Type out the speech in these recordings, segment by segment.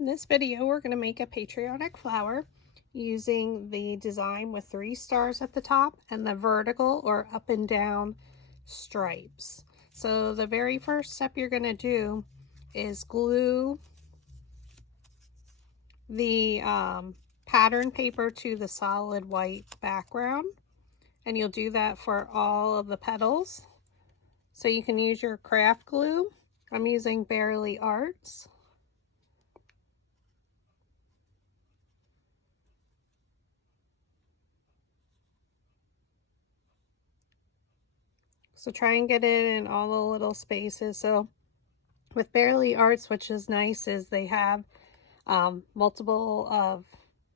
In this video, we're going to make a patriotic flower using the design with 3 stars at the top and the vertical or up and down stripes. So the very first step you're going to do is glue the pattern paper to the solid white background, and you'll do that for all of the petals. So you can use your craft glue. I'm using Barely Arts. So try and get it in all the little spaces. So with Barely Arts, which is nice, is they have multiple of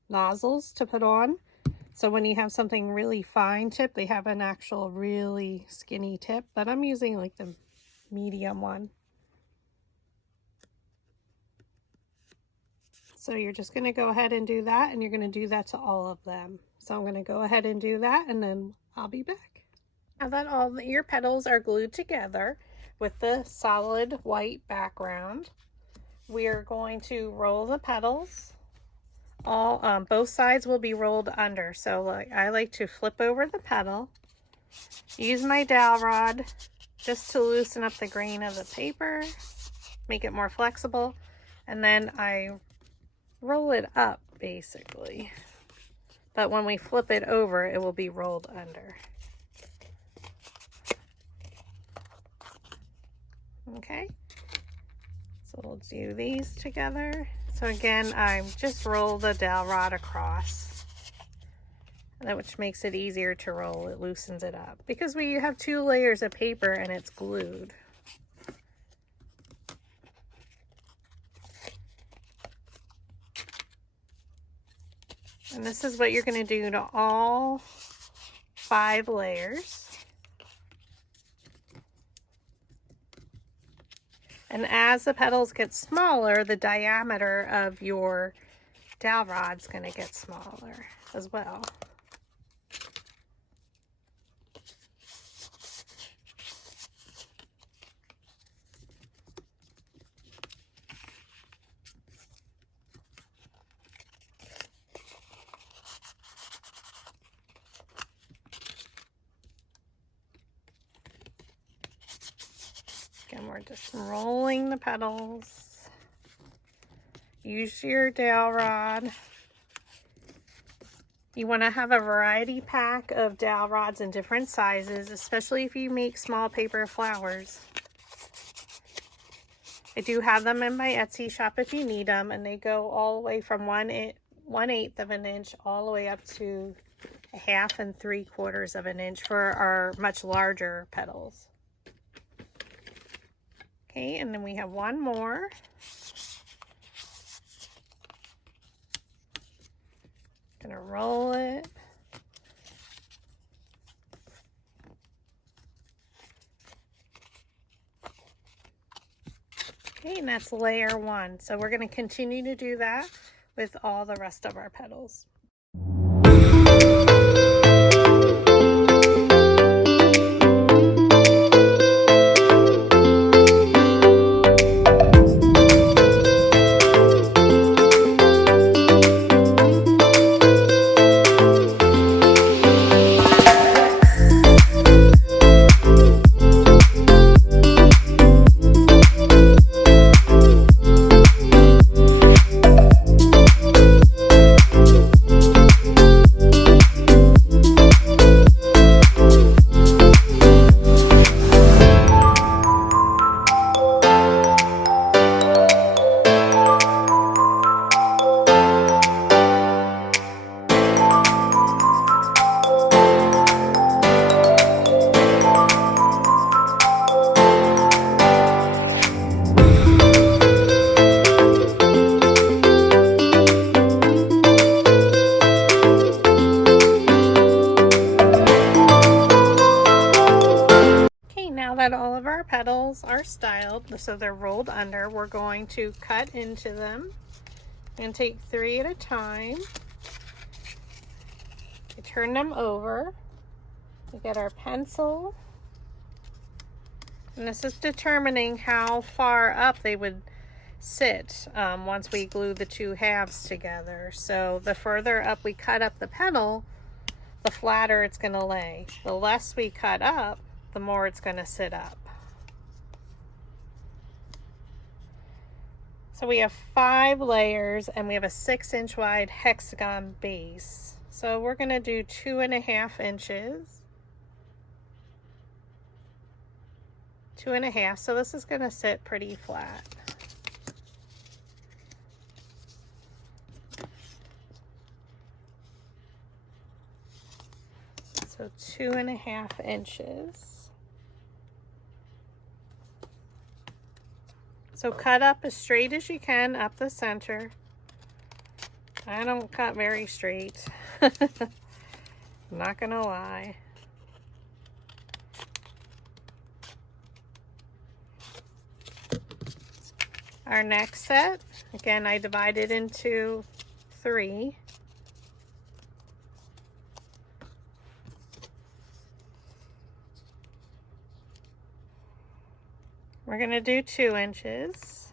nozzles to put on. So when you have something really fine tip, they have an actual really skinny tip, but I'm using like the medium one. So you're just going to go ahead and do that, and you're going to do that to all of them. So I'm going to go ahead and do that, and then I'll be back. Now that all your petals are glued together with the solid white background, we are going to roll the petals. Both sides will be rolled under. So I like to flip over the petal, use my dowel rod just to loosen up the grain of the paper, make it more flexible, and then I roll it up basically. But when we flip it over, it will be rolled under. Okay, so we'll do these together. So again, I just roll the dowel rod across, which makes it easier to roll. It loosens it up because we have 2 layers of paper and it's glued. And this is what you're going to do to all 5 layers. And as the petals get smaller, the diameter of your dowel rod's going to get smaller as well. Again, we're just rolling the petals. Use your dowel rod. You want to have a variety pack of dowel rods in different sizes, especially if you make small paper flowers. I do have them in my Etsy shop if you need them, and they go all the way from 1/8 of an inch all the way up to 1/2 and 3/4 of an inch for our much larger petals. Okay, and then we have one more. Gonna roll it. Okay, and that's layer 1. So we're gonna continue to do that with all the rest of our petals. That all of our petals are styled, so they're rolled under, we're going to cut into them and take 3 at a time. We turn them over. We get our pencil, and this is determining how far up they would sit once we glue the two halves together. So the further up we cut up the petal, the flatter it's going to lay. The less we cut up, the more it's going to sit up. So we have 5 layers and we have a 6-inch wide hexagon base. So we're going to do 2.5 inches. 2.5, so this is going to sit pretty flat. So 2.5 inches. So cut up as straight as you can up the center. I don't cut very straight. I'm not gonna lie. Our next set, again, I divided into 3. We're going to do 2 inches.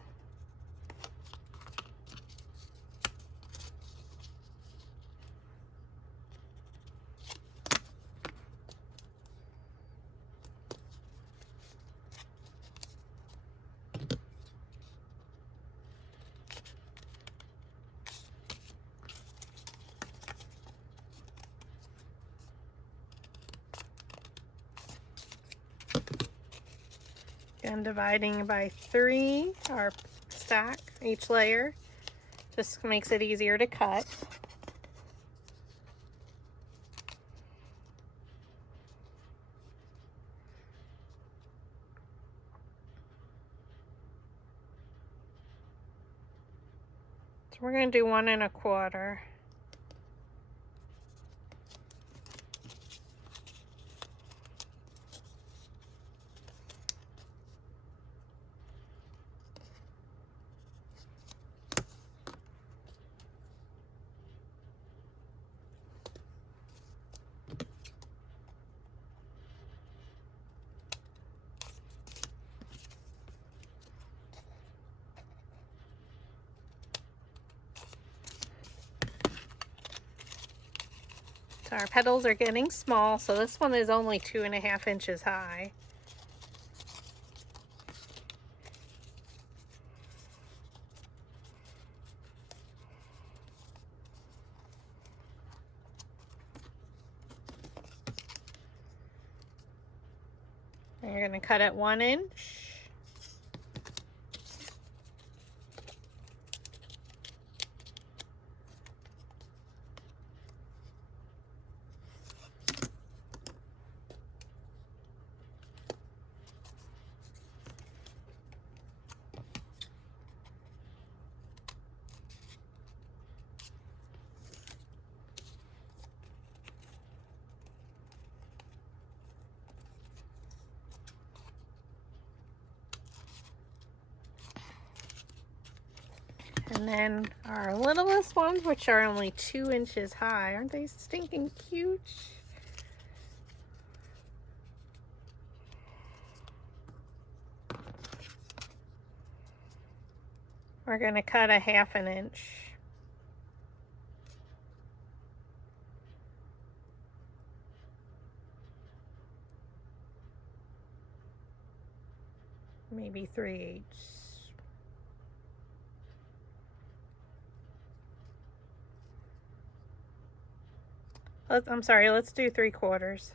And dividing by 3 our stack, each layer, just makes it easier to cut. So we're going to do 1 1/4. So our petals are getting small, so this one is only 2.5 inches high. And you're going to cut it 1 inch. And then our littlest ones, which are only 2 inches high. Aren't they stinking cute? We're going to cut a 1/2 inch. Maybe 3/8. I'm sorry, let's do 3/4.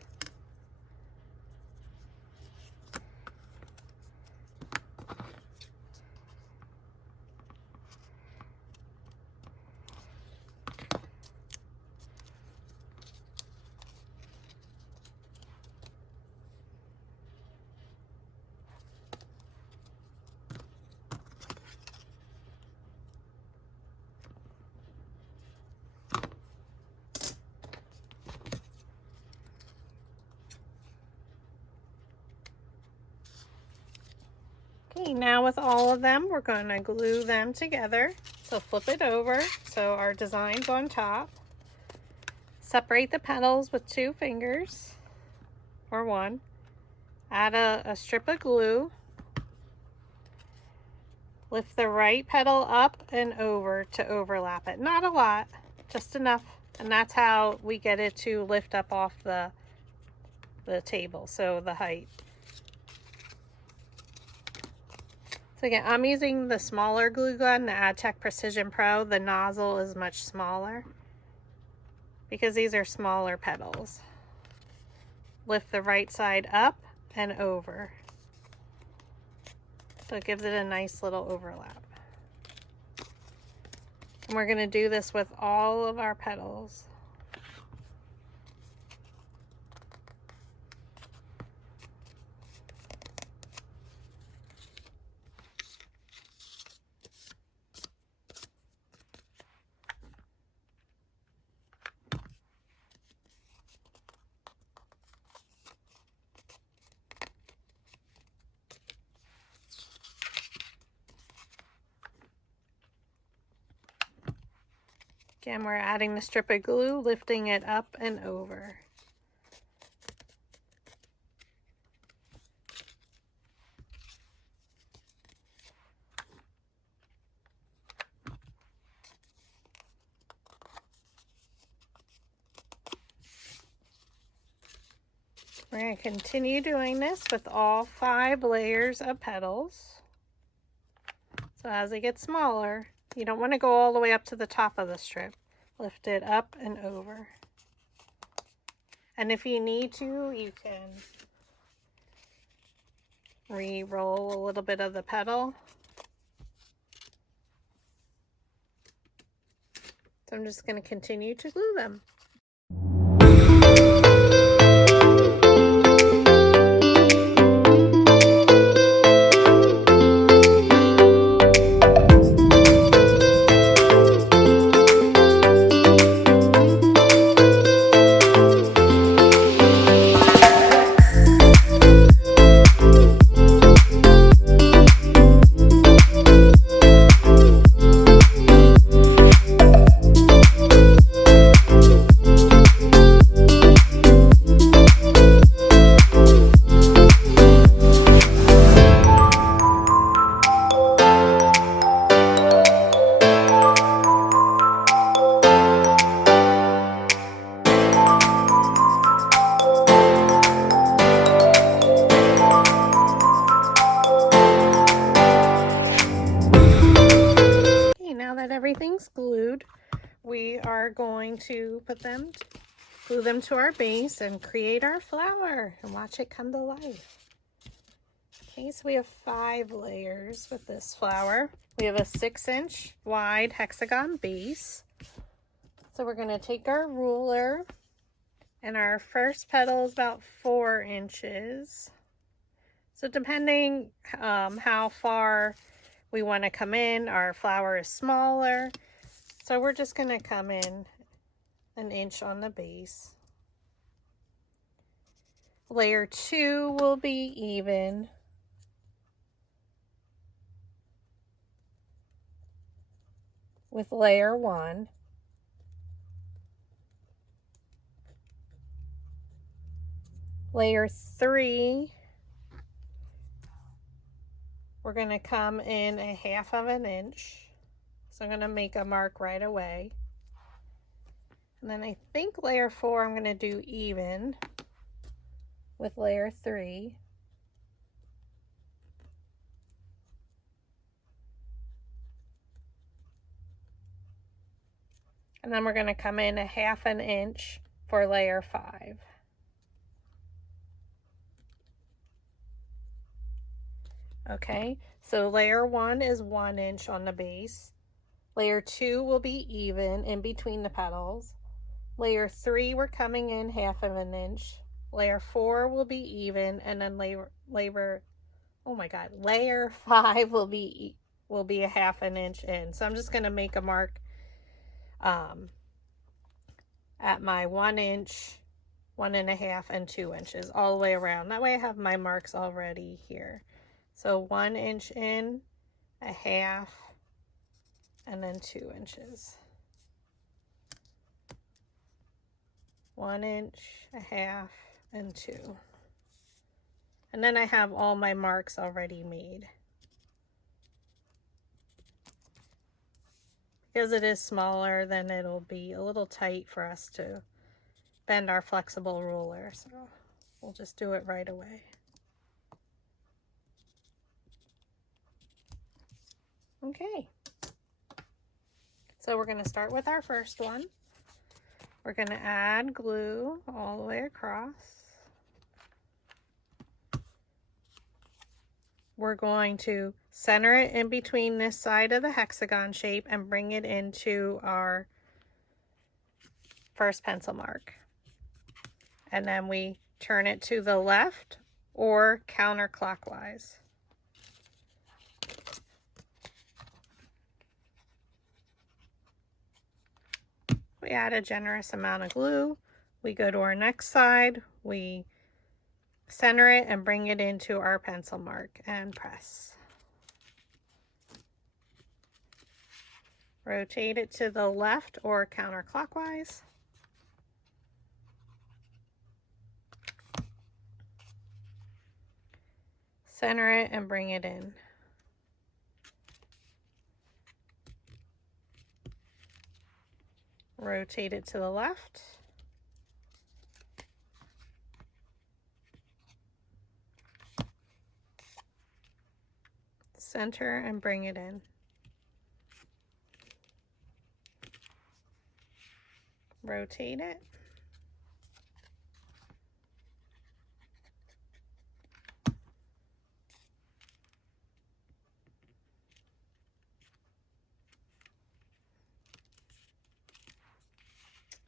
Okay, now with all of them, we're going to glue them together. So flip it over so our design's on top. Separate the petals with 2 fingers, or 1. Add a strip of glue. Lift the right petal up and over to overlap it. Not a lot, just enough. And that's how we get it to lift up off the table, so the height. So again, I'm using the smaller glue gun, the Aztec Precision Pro. The nozzle is much smaller because these are smaller petals. Lift the right side up and over. So it gives it a nice little overlap. And we're going to do this with all of our petals. Again, we're adding the strip of glue, lifting it up and over. We're going to continue doing this with all 5 layers of petals. So as it gets smaller, you don't want to go all the way up to the top of the strip. Lift it up and over. And if you need to, you can re-roll a little bit of the petal. So I'm just going to continue to glue them. Everything's glued, we are going to glue them to our base and create our flower and watch it come to life. Okay, so we have 5 layers with this flower. We have a 6-inch wide hexagon base. So we're going to take our ruler, and our first petal is about 4 inches. So depending how far we want to come in, our flower is smaller, so we're just going to come in 1 inch on the base. Layer 2 will be even. With layer 1. Layer 3, we're going to come in 1/2 inch. So I'm going to make a mark right away. And then I think layer 4 I'm going to do even with layer 3. And then we're going to come in 1/2 inch for layer 5. Okay, so layer 1 is 1 inch on the base. Layer 2 will be even in between the petals. Layer 3, we're coming in 1/2 inch. Layer 4 will be even, and then layer 5 will be 1/2 inch in. So I'm just going to make a mark at my 1 inch, 1 1/2, and 2 inches all the way around. That way I have my marks already here. So 1 inch in, 1/2, and then 2 inches. 1 inch, 1/2, and 2. And then I have all my marks already made. Because it is smaller, then it'll be a little tight for us to bend our flexible ruler. So we'll just do it right away. Okay. So we're going to start with our first one. We're going to add glue all the way across. We're going to center it in between this side of the hexagon shape and bring it into our first pencil mark. And then we turn it to the left or counterclockwise. We add a generous amount of glue. We go to our next side, we center it and bring it into our pencil mark and press. Rotate it to the left or counterclockwise. Center it and bring it in. Rotate it to the left. Center and bring it in. Rotate it.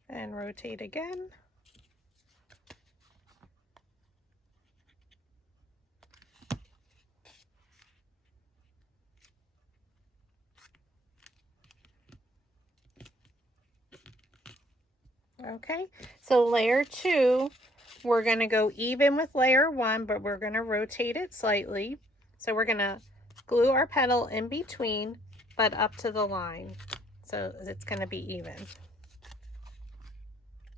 And rotate again. Okay, so layer 2, we're going to go even with layer 1, but we're going to rotate it slightly. So we're going to glue our petal in between, but up to the line. So it's going to be even.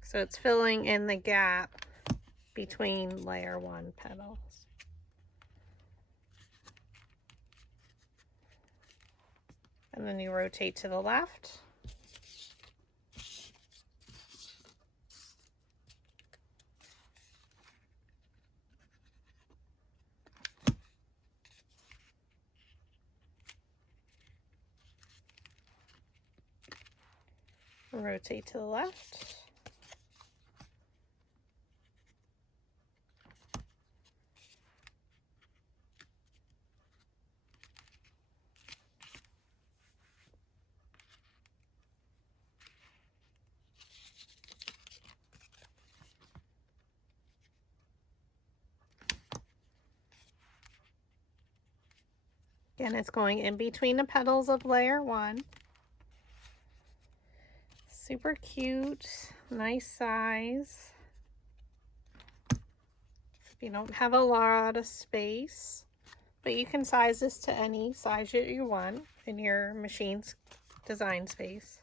So it's filling in the gap between layer 1 petals. And then you rotate to the left. Rotate to the left. Again, it's going in between the petals of layer 1. Super cute, nice size. If you don't have a lot of space, but you can size this to any size that you want in your machine's design space.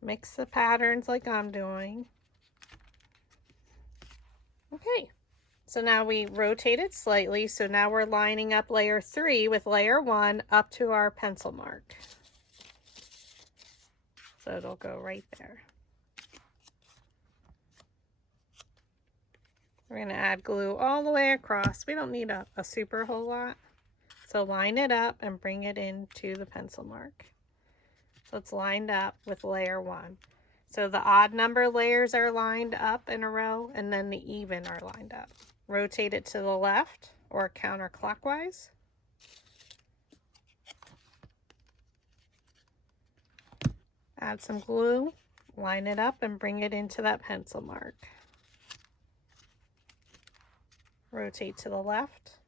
Mix the patterns like I'm doing. Okay. So now we rotate it slightly, so now we're lining up layer 3 with layer 1 up to our pencil mark. So it'll go right there. We're going to add glue all the way across. We don't need a super whole lot. So line it up and bring it into the pencil mark. So it's lined up with layer 1. So the odd number layers are lined up in a row, and then the even are lined up. Rotate it to the left or counterclockwise. Add some glue, line it up and bring it into that pencil mark. Rotate to the left.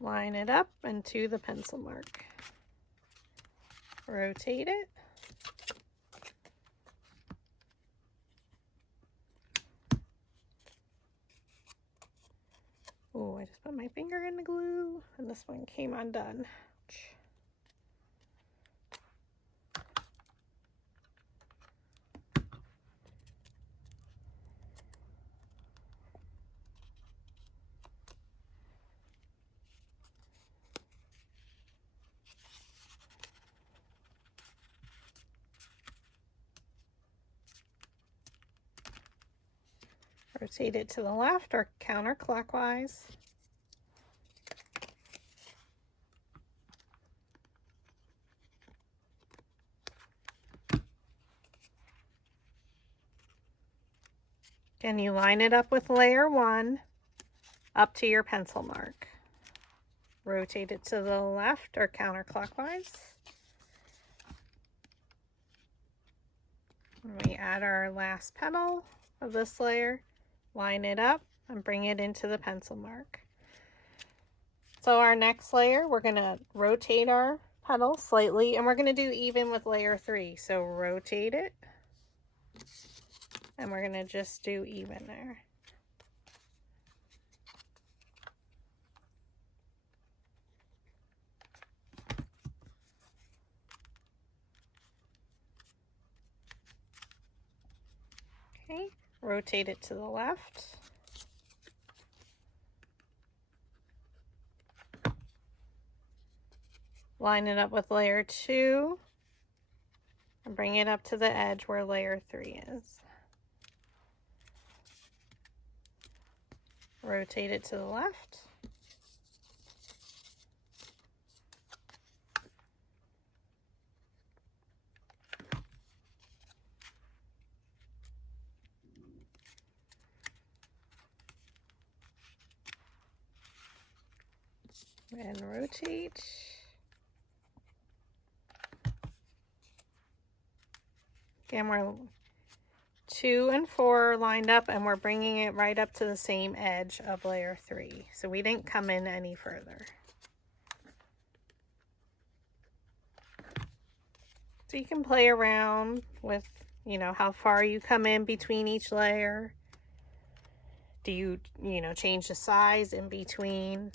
Line it up into the pencil mark. Rotate it. Oh, I just put my finger in the glue and this one came undone. Rotate it to the left or counterclockwise. And you line it up with layer 1 up to your pencil mark. Rotate it to the left or counterclockwise. And we add our last petal of this layer, line it up, and bring it into the pencil mark. So our next layer, we're going to rotate our petal slightly, and we're going to do even with layer 3. So rotate it, and we're going to just do even there. Okay, rotate it to the left. Line it up with layer 2 and bring it up to the edge where layer 3 is. Rotate it to the left. And rotate. Again, we're 2 and 4 lined up, and we're bringing it right up to the same edge of layer 3. So we didn't come in any further. So you can play around with, you know, how far you come in between each layer. Do you change the size in between?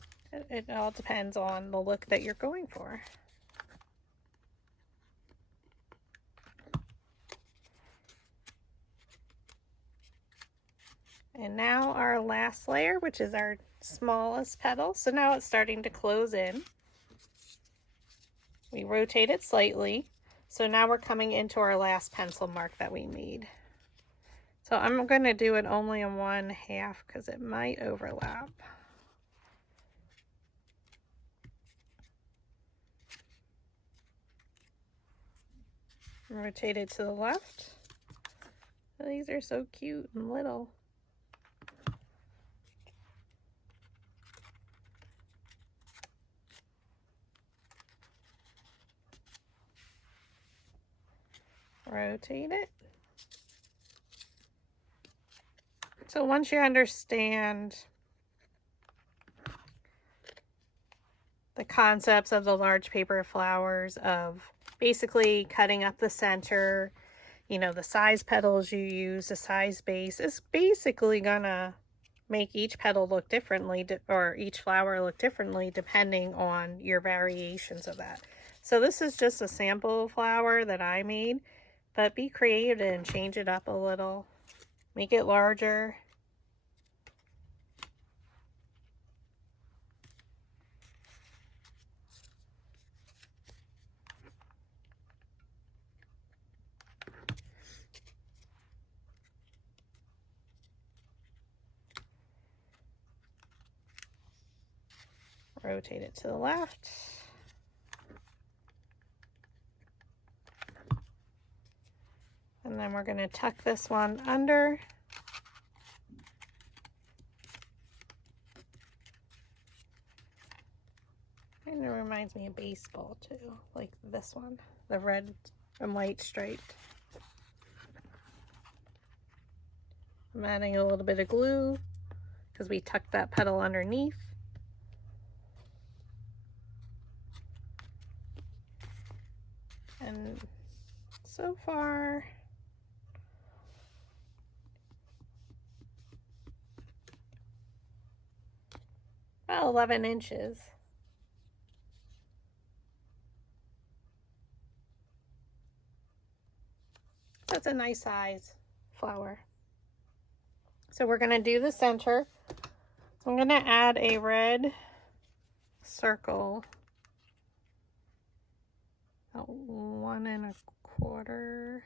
It all depends on the look that you're going for. And now our last layer, which is our smallest petal. So now it's starting to close in. We rotate it slightly. So now we're coming into our last pencil mark that we made. So I'm going to do it only in 1/2 because it might overlap. Rotate it to the left. Oh, these are so cute and little. Rotate it. So once you understand the concepts of the large paper flowers, of basically cutting up the center, you know, the size petals you use, the size base, is basically gonna make each petal look differently, or each flower look differently depending on your variations of that. So this is just a sample flower that I made, but be creative and change it up a little, make it larger. Rotate it to the left. And then we're going to tuck this one under. And it reminds me of baseball too, like this one, the red and white striped. I'm adding a little bit of glue because we tucked that petal underneath. And so far, about 11 inches. That's a nice size flower. So we're going to do the center. So I'm going to add a red circle, about 1 1/4.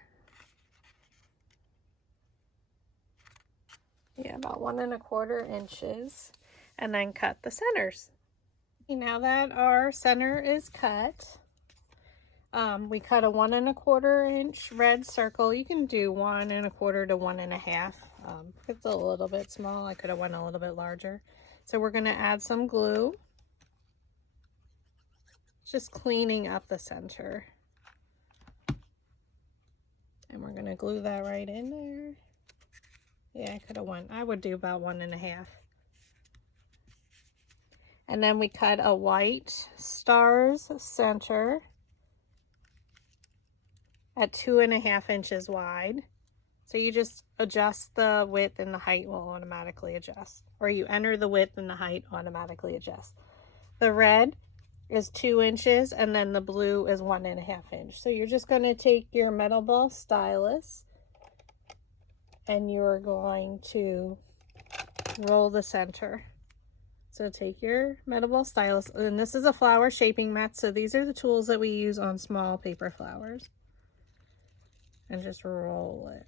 Yeah, about 1¼ inches, and then cut the centers. Now that our center is cut, we cut a 1¼ inch red circle. You can do 1¼ to 1½. It's a little bit small. I could have went a little bit larger. So we're going to add some glue, just cleaning up the center. And we're going to glue that right in there. Yeah, I could have went. I would do about 1½. And then we cut a white stars center at 2½ inches wide. So you just adjust the width and the height will automatically adjust. Or you enter the width and the height automatically adjust. The red is 2 inches and then the blue is 1½ inch. So you're just going to take your metal ball stylus and you're going to roll the center. So take your metal ball stylus, and this is a flower shaping mat, so these are the tools that we use on small paper flowers. And just roll it.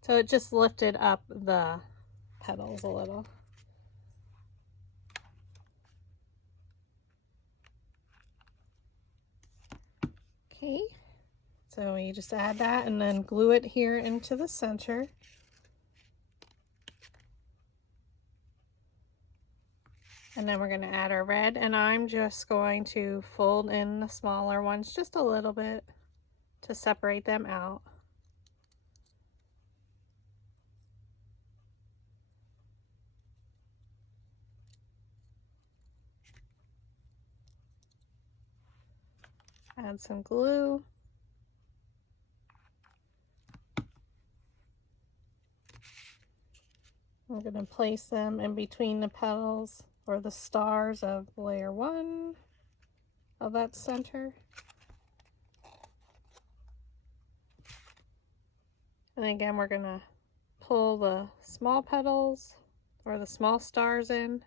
So it just lifted up the petals a little. Okay, so you just add that and then glue it here into the center. And then we're going to add our red, and I'm just going to fold in the smaller ones just a little bit to separate them out. Add some glue. I'm going to place them in between the petals or the stars of layer 1 of that center. And again, we're going to pull the small petals or the small stars in.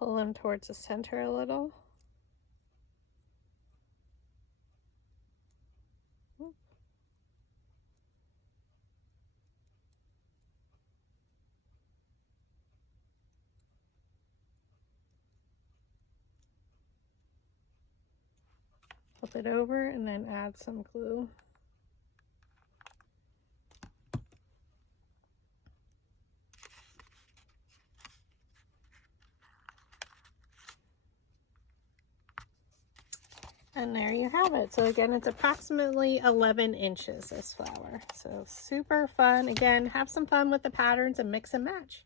Pull them towards the center a little. Flip it over and then add some glue. And there you have it. So again, it's approximately 11 inches, this flower. So super fun. Again, have some fun with the patterns and mix and match.